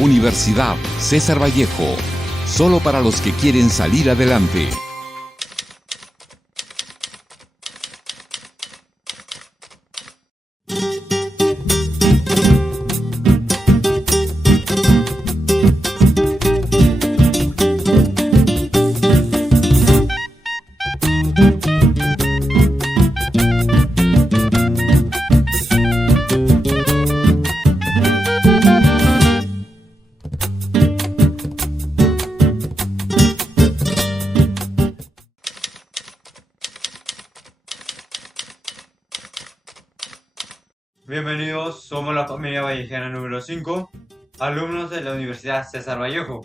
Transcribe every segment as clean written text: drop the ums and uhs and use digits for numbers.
Universidad César Vallejo, solo para los que quieren salir adelante. Bienvenidos, somos la familia vallejana número 5, alumnos de la Universidad César Vallejo.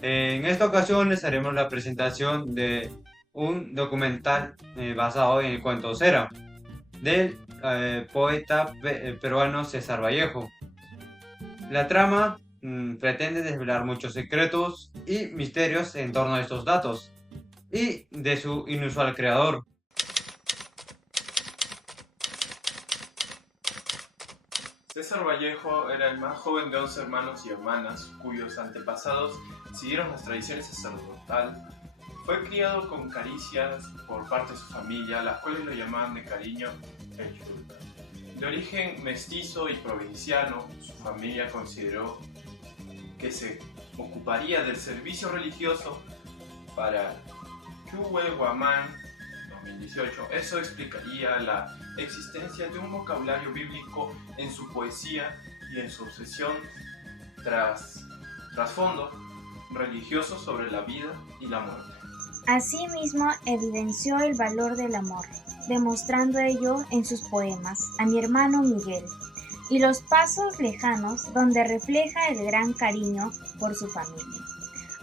En esta ocasión les haremos la presentación de un documental basado en el cuento Cera, del poeta peruano César Vallejo. La trama pretende desvelar muchos secretos y misterios en torno a estos datos y de su inusual creador. César Vallejo era el más joven de 11 hermanos y hermanas, cuyos antepasados siguieron las tradiciones sacerdotales. Fue criado con caricias por parte de su familia, las cuales lo llamaban de cariño el Chulta. De origen mestizo y provinciano, su familia consideró que se ocuparía del servicio religioso para Chuwe Guamán 2018. Eso explicaría la existencia de un vocabulario bíblico en su poesía y en su obsesión trasfondo religioso sobre la vida y la muerte. Asimismo, evidenció el valor del amor, demostrando ello en sus poemas A mi hermano Miguel y Los pasos lejanos, donde refleja el gran cariño por su familia.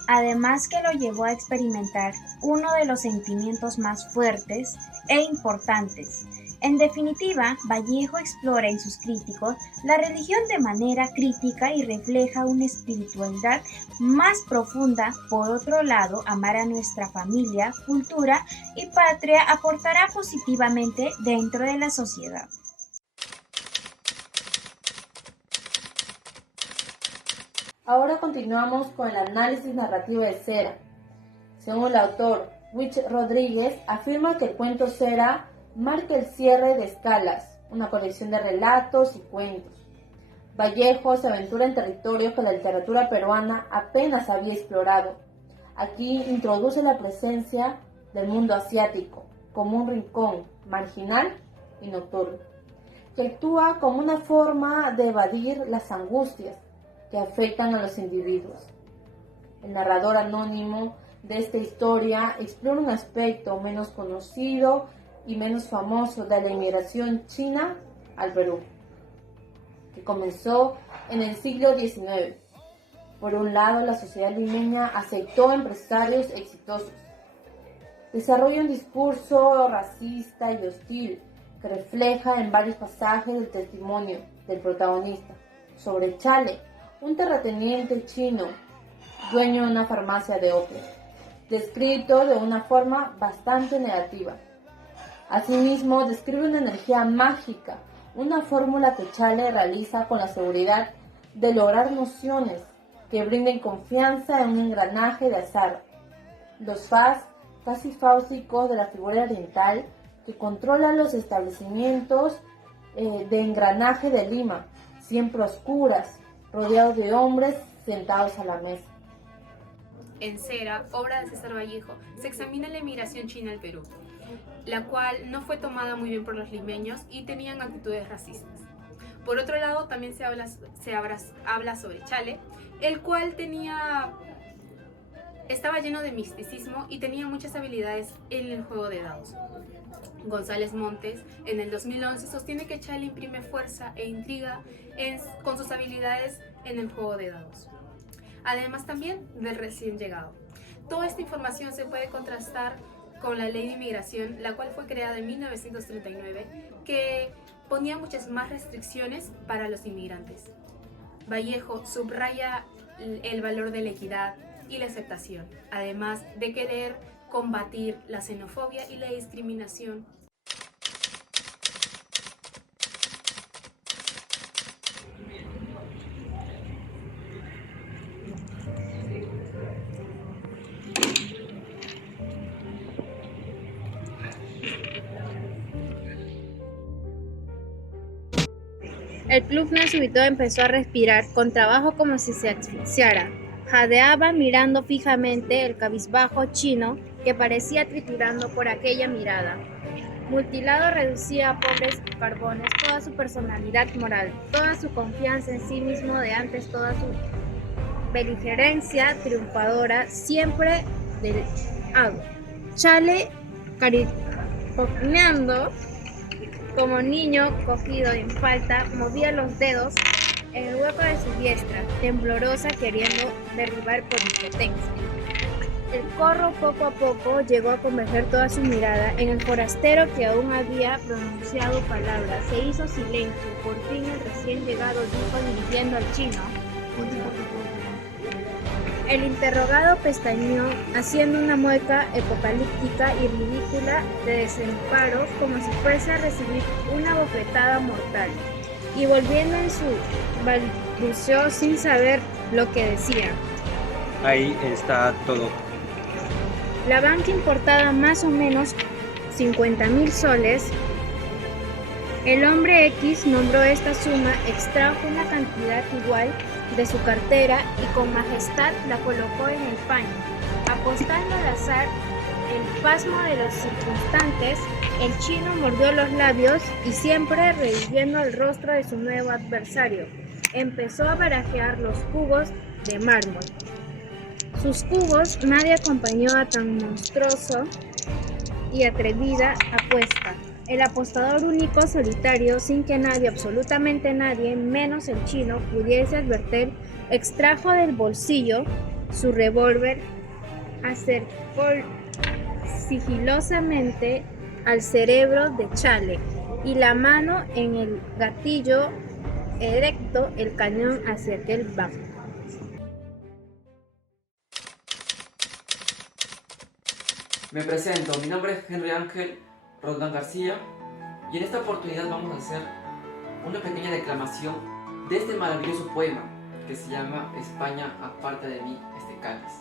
Además que lo llevó a experimentar uno de los sentimientos más fuertes e importantes. En definitiva, Vallejo explora en sus críticos la religión de manera crítica y refleja una espiritualidad más profunda. Por otro lado, amar a nuestra familia, cultura y patria aportará positivamente dentro de la sociedad. Ahora continuamos con el análisis narrativo de Cera. Según el autor Wich Rodríguez, afirma que el cuento Cera marca el cierre de Escalas, una colección de relatos y cuentos. Vallejo se aventura en territorios que la literatura peruana apenas había explorado. Aquí introduce la presencia del mundo asiático como un rincón marginal y nocturno, que actúa como una forma de evadir las angustias que afectan a los individuos. El narrador anónimo de esta historia explora un aspecto menos conocido y menos famoso de la inmigración china al Perú, que comenzó en el siglo XIX. Por un lado, la sociedad limeña aceptó empresarios exitosos. Desarrolla un discurso racista y hostil que refleja en varios pasajes del testimonio del protagonista sobre Chale, un terrateniente chino, dueño de una farmacia de opio, descrito de una forma bastante negativa. Asimismo, describe una energía mágica, una fórmula que Chale realiza con la seguridad de lograr nociones que brinden confianza en un engranaje de azar. Los faz casi fáusticos de la figura oriental que controla los establecimientos de engranaje de Lima, siempre oscuras, rodeados de hombres sentados a la mesa. En Cera, obra de César Vallejo, se examina la emigración china al Perú, la cual no fue tomada muy bien por los limeños y tenían actitudes racistas. Por otro lado, también se habla sobre Chale, el cual estaba lleno de misticismo y tenía muchas habilidades en el juego de dados. González Montes, en el 2011, sostiene que Chale imprime fuerza e intriga con sus habilidades en el juego de dados, además también del recién llegado. Toda esta información se puede contrastar con la Ley de Inmigración, la cual fue creada en 1939, que ponía muchas más restricciones para los inmigrantes. Vallejo subraya el valor de la equidad y la aceptación, además de querer combatir la xenofobia y la discriminación. El Klufner súbito empezó a respirar con trabajo como si se asfixiara. Jadeaba mirando fijamente el cabizbajo chino que parecía triturando por aquella mirada. Mutilado reducía a pobres carbones toda su personalidad moral, toda su confianza en sí mismo de antes, toda su beligerancia triunfadora, siempre del hago. Chale, cariponeando como niño cogido en falta, movía los dedos en el hueco de su diestra, temblorosa, queriendo derribar por impotencia. El corro poco a poco llegó a converger toda su mirada en el forastero que aún había pronunciado palabras. Se hizo silencio. Por fin el recién llegado dijo dirigiendo al chino. El interrogado pestañeó, haciendo una mueca apocalíptica y ridícula de desamparo, como si fuese a recibir una bofetada mortal, y volviendo en su balbuceó sin saber lo que decía. Ahí está todo. La banca importaba más o menos 50.000 soles. El hombre X nombró esta suma, extrajo una cantidad igual de su cartera y con majestad la colocó en el paño. Apostando al azar el pasmo de los circunstantes, el chino mordió los labios y, siempre reviviendo el rostro de su nuevo adversario, empezó a barajear los cubos de mármol. Sus cubos nadie acompañó a tan monstruoso y atrevida apuesta. El apostador único, solitario, sin que nadie, absolutamente nadie, menos el chino, pudiese advertir, extrajo del bolsillo su revólver, acercó sigilosamente al cerebro de Chale y la mano en el gatillo erecto el cañón hacia aquel banco. Me presento, mi nombre es Henry Ángel Roldán García y en esta oportunidad vamos a hacer una pequeña declamación de este maravilloso poema que se llama España, aparte de mí, este cáliz.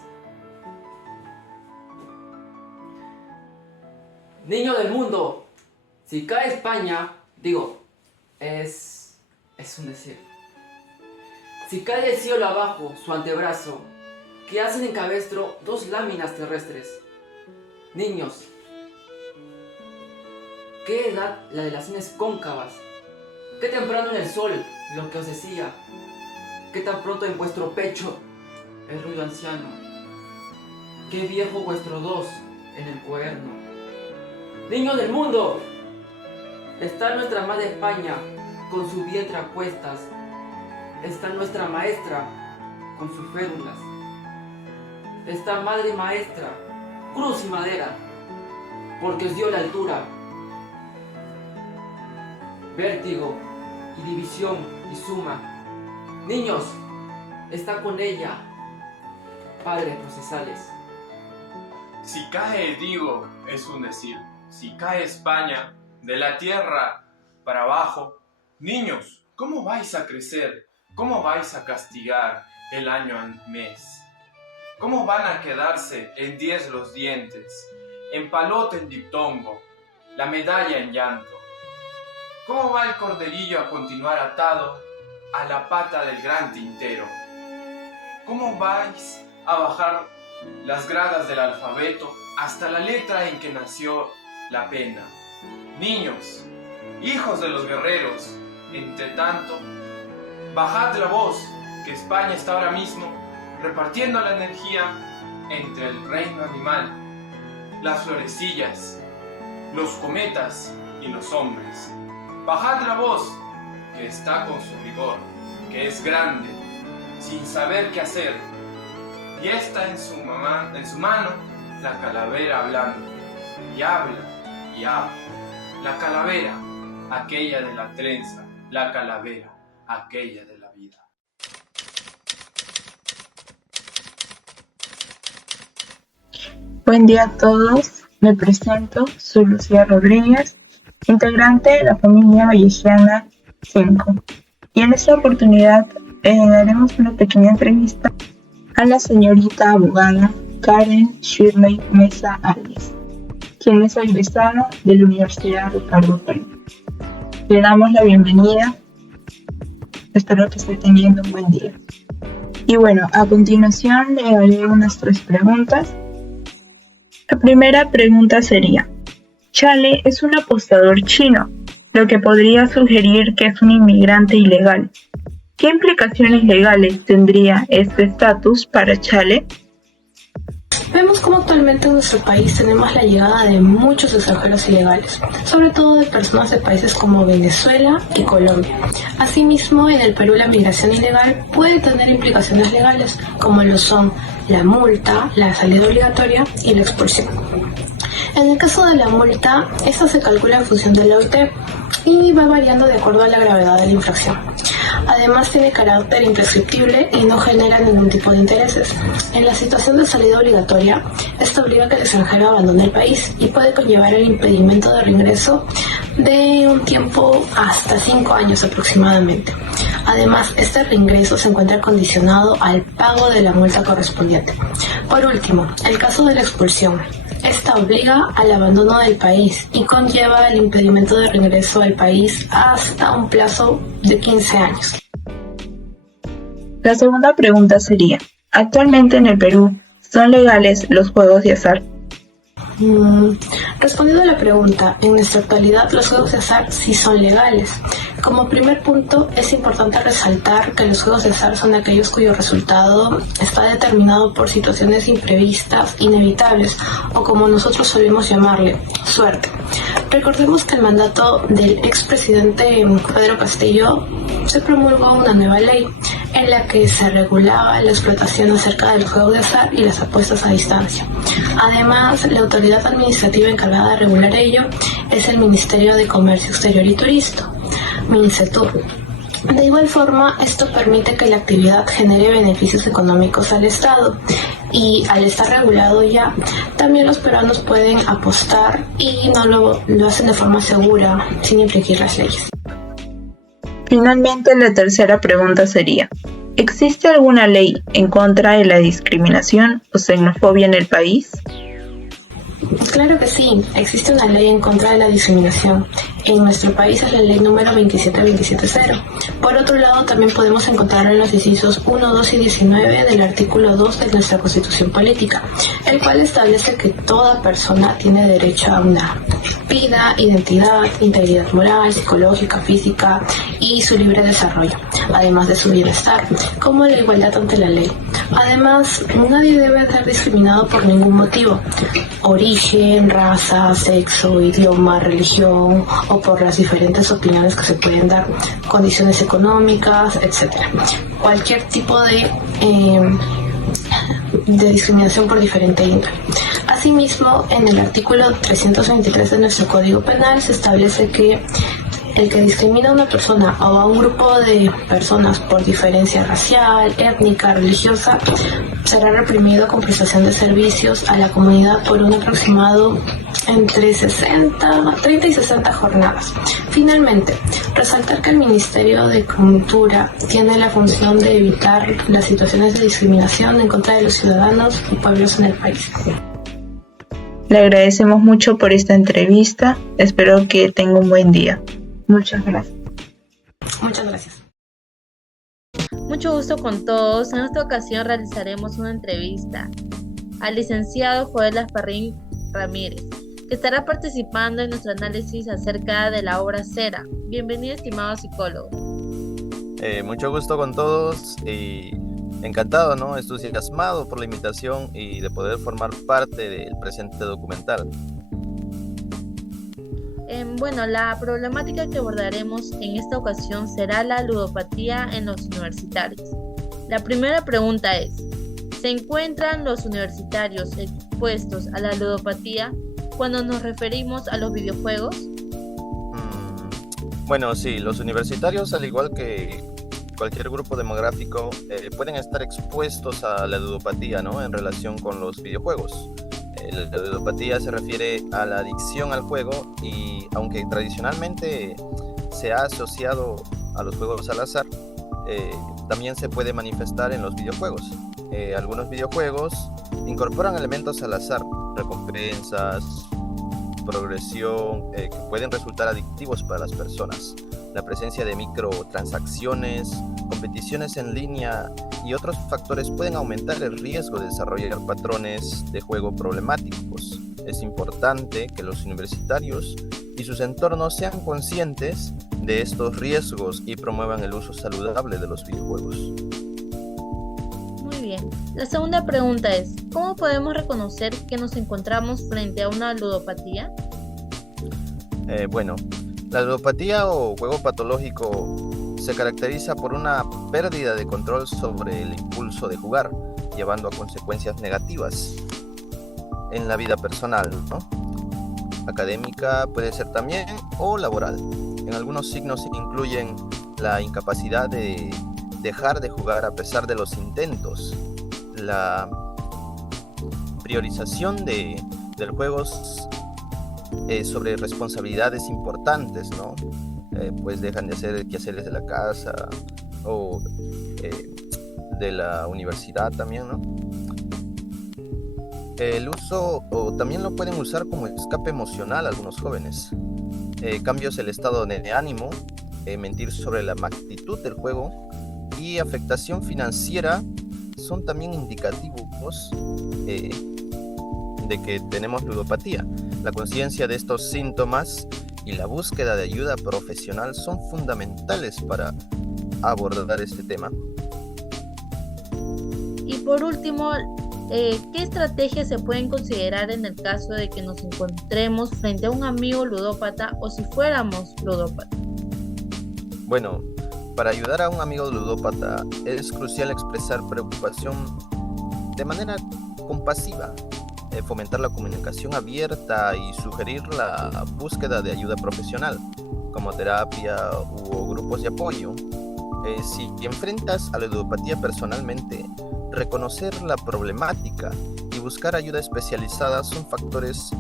Niño del mundo, si cae España, es un decir. Si cae del cielo abajo su antebrazo, que hacen en cabestro dos láminas terrestres. Niños, ¿qué edad la de las sienes cóncavas? ¿Qué temprano en el sol lo que os decía? ¿Qué tan pronto en vuestro pecho el ruido anciano? ¿Qué viejo vuestro dos en el cuaderno? Niños del mundo, está nuestra madre España con su vientre a cuestas. Está nuestra maestra con sus férulas. Está madre maestra, cruz y madera, porque os dio la altura, vértigo y división y suma. Niños, está con ella, padres procesales. Si cae, digo, es un decir. Si cae España de la tierra para abajo, niños, ¿cómo vais a crecer? ¿Cómo vais a castigar el año al mes? ¿Cómo van a quedarse en 10 los dientes, en palote en diptongo, la medalla en llanto? ¿Cómo va el corderillo a continuar atado a la pata del gran tintero? ¿Cómo vais a bajar las gradas del alfabeto hasta la letra en que nació la pena? Niños, hijos de los guerreros, entre tanto, bajad la voz, que España está ahora mismo repartiendo la energía entre el reino animal, las florecillas, los cometas y los hombres. Bajad la voz, que está con su rigor, que es grande, sin saber qué hacer, y está en su mano la calavera hablando, y habla, y habla. La calavera, aquella de la trenza, la calavera, aquella de la vida. Buen día a todos, me presento, soy Lucía Rodríguez, integrante de la familia Vallejiana 5, y en esta oportunidad daremos una pequeña entrevista a la señorita abogada Karen Shirley Mesa Álvarez, quien es egresada de la Universidad Ricardo Peña. Le damos la bienvenida Espero que esté teniendo un buen día. Y bueno, a continuación le haré unas 3 preguntas. La primera pregunta sería: Chale es un apostador chino, lo que podría sugerir que es un inmigrante ilegal. ¿Qué implicaciones legales tendría este estatus para Chale? Vemos cómo actualmente en nuestro país tenemos la llegada de muchos extranjeros ilegales, sobre todo de personas de países como Venezuela y Colombia. Asimismo, en el Perú la migración ilegal puede tener implicaciones legales, como lo son la multa, la salida obligatoria y la expulsión. En el caso de la multa, esta se calcula en función de la OIT y va variando de acuerdo a la gravedad de la infracción. Además tiene carácter imprescriptible y no genera ningún tipo de intereses. En la situación de salida obligatoria, esto obliga a que el extranjero abandone el país y puede conllevar el impedimento de reingreso de un tiempo hasta 5 años aproximadamente. Además, este reingreso se encuentra condicionado al pago de la multa correspondiente. Por último, el caso de la expulsión. Esta obliga al abandono del país y conlleva el impedimento de reingreso al país hasta un plazo de 15 años. La segunda pregunta sería: ¿actualmente en el Perú son legales los juegos de azar? Respondiendo a la pregunta, en nuestra actualidad los juegos de azar sí son legales. Como primer punto, es importante resaltar que los juegos de azar son aquellos cuyo resultado está determinado por situaciones imprevistas, inevitables, o como nosotros solemos llamarle, suerte. Recordemos que el mandato del expresidente Pedro Castillo se promulgó una nueva ley en la que se regulaba la explotación acerca del juego de azar y las apuestas a distancia. Además, la autoridad administrativa encargada de regular ello es el Ministerio de Comercio Exterior y Turismo, MINCETUR. De igual forma, esto permite que la actividad genere beneficios económicos al Estado y al estar regulado ya, también los peruanos pueden apostar y no lo hacen de forma segura, sin infringir las leyes. Finalmente, la tercera pregunta sería: ¿existe alguna ley en contra de la discriminación o xenofobia en el país? Claro que sí, existe una ley en contra de la discriminación. En nuestro país es la ley número 27270. Por otro lado, también podemos encontrarla en los incisos 1, 2 y 19 del artículo 2 de nuestra Constitución Política, el cual establece que toda persona tiene derecho a una vida, identidad, integridad moral, psicológica, física y su libre desarrollo, además de su bienestar, como la igualdad ante la ley. Además, nadie debe ser discriminado por ningún motivo: origen, raza, sexo, idioma, religión o por las diferentes opiniones que se pueden dar, condiciones económicas, etc. Cualquier tipo de discriminación por diferente índole. Asimismo, en el artículo 323 de nuestro Código Penal se establece que el que discrimina a una persona o a un grupo de personas por diferencia racial, étnica, religiosa, será reprimido con prestación de servicios a la comunidad por un aproximado entre 30 y 60 jornadas. Finalmente, resaltar que el Ministerio de Cultura tiene la función de evitar las situaciones de discriminación en contra de los ciudadanos y pueblos en el país. Le agradecemos mucho por esta entrevista. Espero que tenga un buen día. Muchas gracias. Muchas gracias. Mucho gusto con todos. En esta ocasión realizaremos una entrevista al licenciado Joel Asparrín Ramírez, que estará participando en nuestro análisis acerca de la obra Cera. Bienvenido, estimado psicólogo. Mucho gusto con todos y encantado, ¿no? Entusiasmado por la invitación y de poder formar parte del presente documental. Bueno, la problemática que abordaremos en esta ocasión será la ludopatía en los universitarios. La primera pregunta es: ¿se encuentran los universitarios expuestos a la ludopatía cuando nos referimos a los videojuegos? Bueno, sí, los universitarios, al igual que cualquier grupo demográfico, pueden estar expuestos a la ludopatía, ¿no? En relación con los videojuegos. La ludopatía se refiere a la adicción al juego y aunque tradicionalmente se ha asociado a los juegos al azar, también se puede manifestar en los videojuegos. Algunos videojuegos incorporan elementos al azar, recompensas, progresión, que pueden resultar adictivos para las personas. La presencia de microtransacciones, competiciones en línea y otros factores pueden aumentar el riesgo de desarrollar patrones de juego problemáticos. Es importante que los universitarios y sus entornos sean conscientes de estos riesgos y promuevan el uso saludable de los videojuegos. Muy bien. La segunda pregunta es, ¿cómo podemos reconocer que nos encontramos frente a una ludopatía? Bueno, la ludopatía o juego patológico se caracteriza por una pérdida de control sobre el impulso de jugar, llevando a consecuencias negativas en la vida personal, ¿no? Académica puede ser también, o laboral. En algunos signos incluyen la incapacidad de dejar de jugar a pesar de los intentos, la priorización del juego sobre responsabilidades importantes, ¿no? Pues dejan de hacer quehaceres de la casa o de la universidad también, ¿no? El uso, o también lo pueden usar como escape emocional algunos jóvenes. Cambios del estado de ánimo, mentir sobre la magnitud del juego y afectación financiera son también indicativos de que tenemos ludopatía. La conciencia de estos síntomas y la búsqueda de ayuda profesional son fundamentales para abordar este tema. Y por último, ¿qué estrategias se pueden considerar en el caso de que nos encontremos frente a un amigo ludópata o si fuéramos ludópatas? Bueno, para ayudar a un amigo ludópata es crucial expresar preocupación de manera compasiva, fomentar la comunicación abierta y sugerir la búsqueda de ayuda profesional, como terapia u grupos de apoyo. Si enfrentas a la ludopatía personalmente, reconocer la problemática y buscar ayuda especializada son factores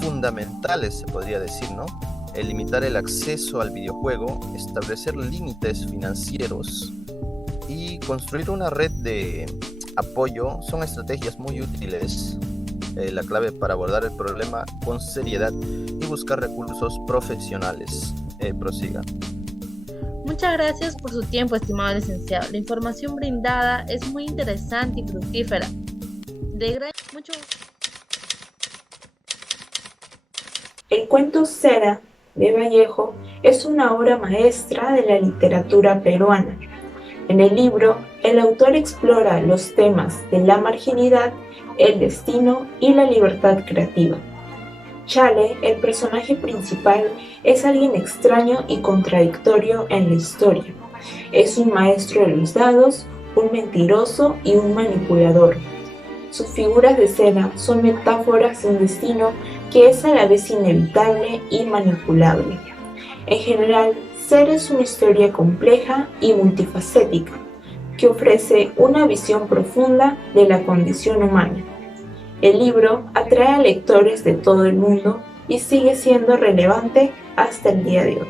fundamentales, se podría decir, ¿no? Limitar el acceso al videojuego, establecer límites financieros y construir una red de apoyo son estrategias muy útiles. La clave para abordar el problema con seriedad y buscar recursos profesionales. Prosiga. Muchas gracias por su tiempo, estimado licenciado. La información brindada es muy interesante y fructífera. El cuento Cera de Vallejo es una obra maestra de la literatura peruana. En el libro, el autor explora los temas de la marginidad, el destino y la libertad creativa. Chale, el personaje principal, es alguien extraño y contradictorio en la historia. Es un maestro de los dados, un mentiroso y un manipulador. Sus figuras de cera son metáforas de un destino que es a la vez inevitable y manipulable. En general, Cera es una historia compleja y multifacética, que ofrece una visión profunda de la condición humana. El libro atrae a lectores de todo el mundo y sigue siendo relevante hasta el día de hoy.